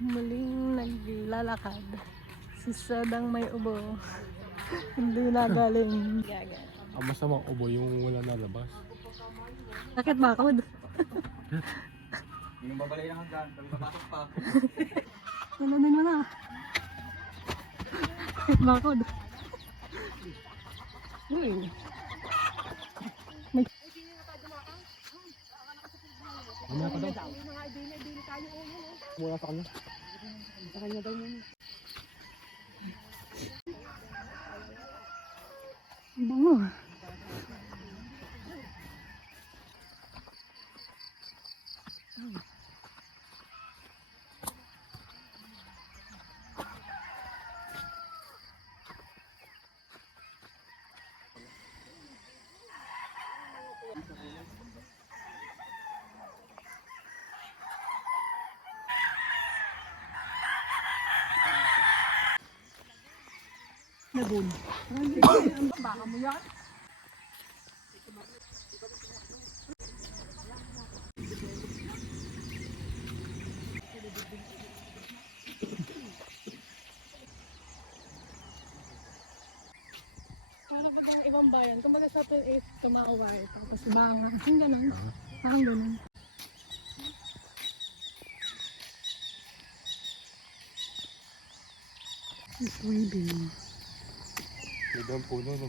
Muling naglalakad. Si Sadang may ubo. Hindi nagaling. Ang masamang ubo yung wala nalabas. Sakit bakod. Yung babalay lang hanggang, kami papasok pa. Tulanin mo na. Sakit bakod. Uy. Ano ka daw? Mula sa kanya. Sa kanya daw muna. Bango. Nabun. Baka mo yan? Parang pag ang ibang bayan, kumbaga sa atin is Kamaway, tapos Banga, yung gano'n. Parang gano'n. It's waving. May daang puno, no?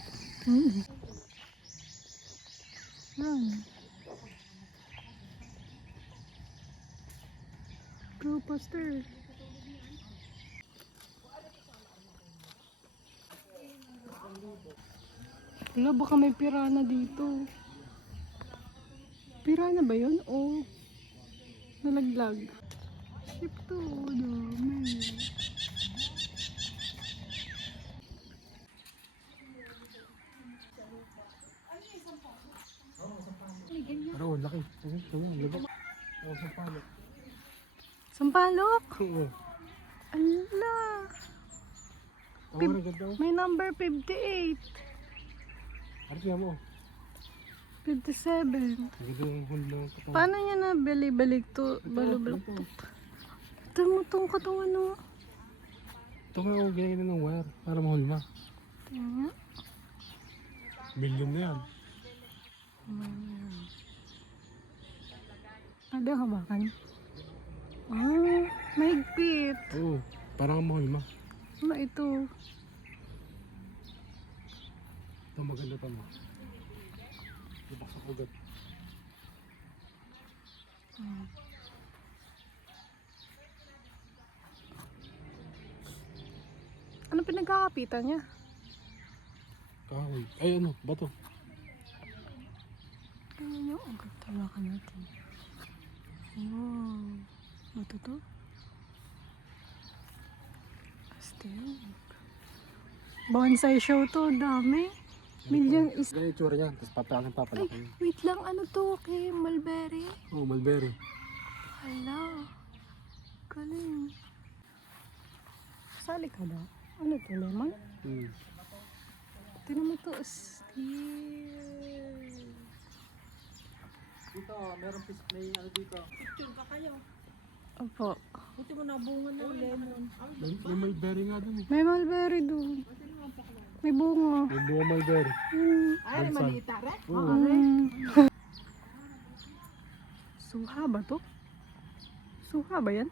Yan. Go, Pastor. Wala, baka may pirana dito. Pirana ba yun? O nalaglag? Ship to, dami. Pero laki. Lubak. Oo, sampalok. Sampalok? Oo. Ala. Ang ganda. May number 58. Ano siya mo? 57. Ang ganda yung hundo. Paano niya na balik to? Balubok to. Ito mo itong katawan no? Ito nga ako ganyan ng wire para mahulma. Tingnan. Million na yan. Pwede hawakan. Ah, mahigpit. Oo, parang mahulma. Ano ito? Ito maganda pa mo. Lubak sa kugat. Ano pinagkakapitan niya? Kahoy. Ay ano, bato. Tingnan niyo, agad hawakan natin. Wow. Ano to? Astig. Bonsai show to, dami. Million is... Ganyan yung tsura niya, tapos Ay, papalaki. wait lang, ano to? Kay Mulberry? Oo, mulberry. Hala. Galing. Sali ka daw. Ano to, lemon? Tinan mo to, still. Dito, meron may ano dito. Picture pa kayo. Opo. Buti mo nabungan ng lemon. May mulberry nga dun eh. May mulberry doon. May bunga. May buwa mulberry. Ay, Bansan. malita rin. Oo. Suha ba to? Suha ba yan?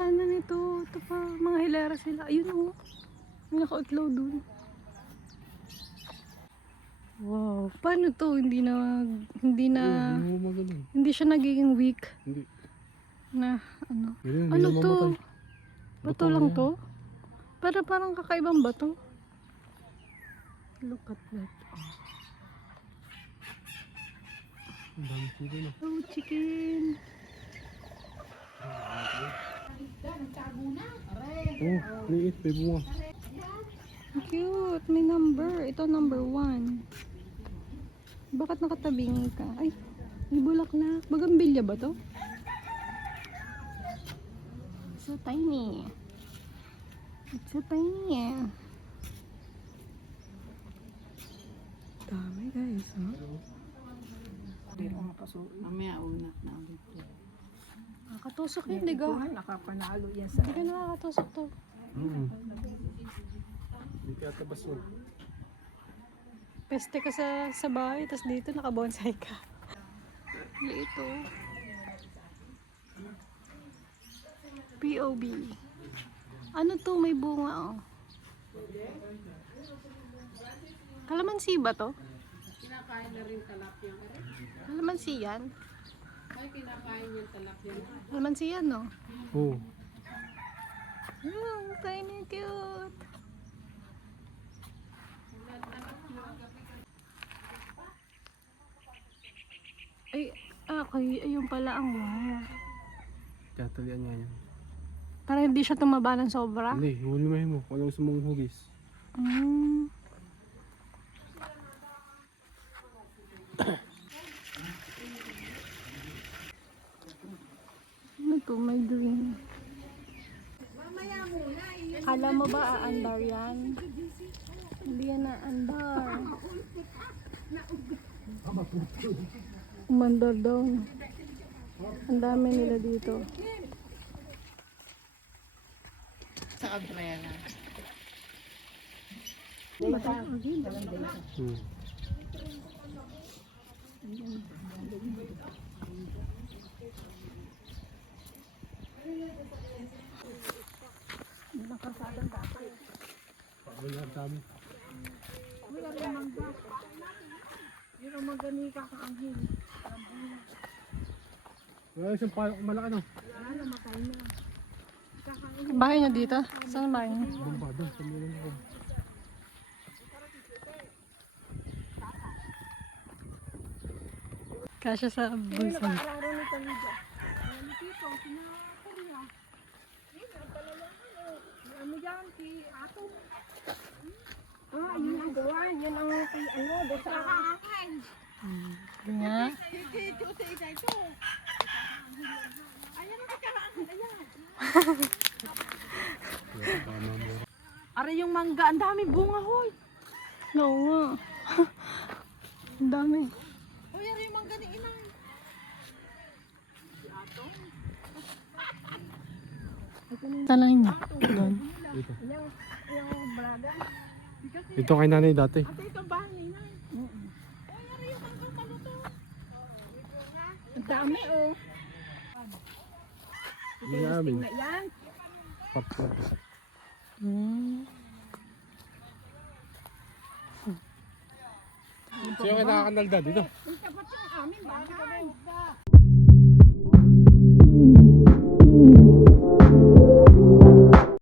Ano nito? Ito pa, mga hilera sila. Ayun o. May naka-outlaw dun. Wow. Paano to? Hindi Hindi mo magaling. hindi siya nagiging weak Hindi. na ano. Hindi Ano na to? mamatay. Bato lang to? Pero parang kakaibang bato. Look at that. Ang dami sila na. Oh, chicken. Oh, liit. May bunga. Cute. May number. Ito number 1. Bakit nakatabing ka? Ay, may bulaklak. Bagambilya ba to? So tiny. It's so tiny. Dami guys, ha? Mamaya unat na ulit. Nakatusok yun, di ka? Nakapanalo yan sa... Hindi ka nakakatusok to. Hindi kaya tabas yun. Peste ka sa bahay, tapos dito nakabonsai ka. Ito. POB. Ano to? May bunga, oh. Kalamansi ba to? Kinakain na rin talapia. Kalamansi yan? Ay, kinakain yung talapia. Kalamansi yan, no? Oo. Tiny cute. Ay, ayun pala ang wow. Kaya talian nga yan. Para hindi siya tumaba ng sobra. Hindi, hulimahin mo. Kung anong gusto mong hugis. Mm. Ano to? May green. Kala mo ba aandar yan? Hindi yan aandar. Umandar daw. Ang dami nila dito. Sa umbrella. Wala ang dami. Yun ang magani ka kaanghil. Wala isang malaki no? Bahay niya dito? Saan ang bahay niya? Bumba doon. Sa mga lang. Kasya sa bulsa. Araw ni Talida. Ano dito? Sinakariya. Ano yan? Si Ato. Yun ang gawa. Yun ang kay ano. Basta kakain. Nga. Ito sa isa ito. Ayan ang kakaraan. Ayan. Ara yung mangga. Ang dami bunga hoy. Oo nga. Ang dami. Hoy, ara yung mangga ni inay. Tanay niya. Doon. Dito. Yung braga. Ito kay nanay dati. Ate, ito ba ni inay? Hoy, ara yung mangga maluto. Ang dami oh. Hindi namin. Na yan. Papwa. Mm. Siya kayo nakakanalda dito. Ang tapat yung amin bahay.